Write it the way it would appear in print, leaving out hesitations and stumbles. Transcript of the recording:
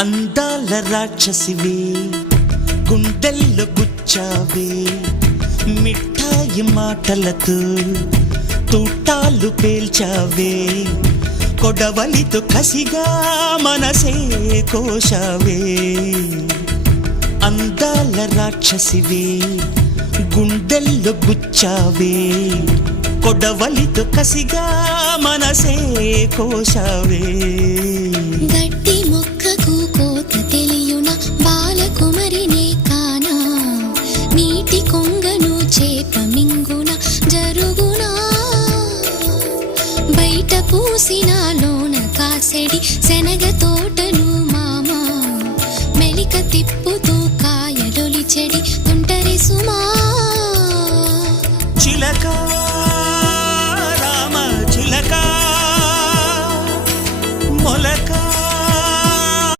అందాల రాక్షసివే గుండెల్లో గుచ్చావే మిఠాయి మాటలతో తూటాలు పేల్చావే కొడవలితో కసిగా మనసే కోశావే అందాల రాక్షసివే గుండెల్లో గుచ్చావే కొడవలితో కసిగా మనసే కోశావే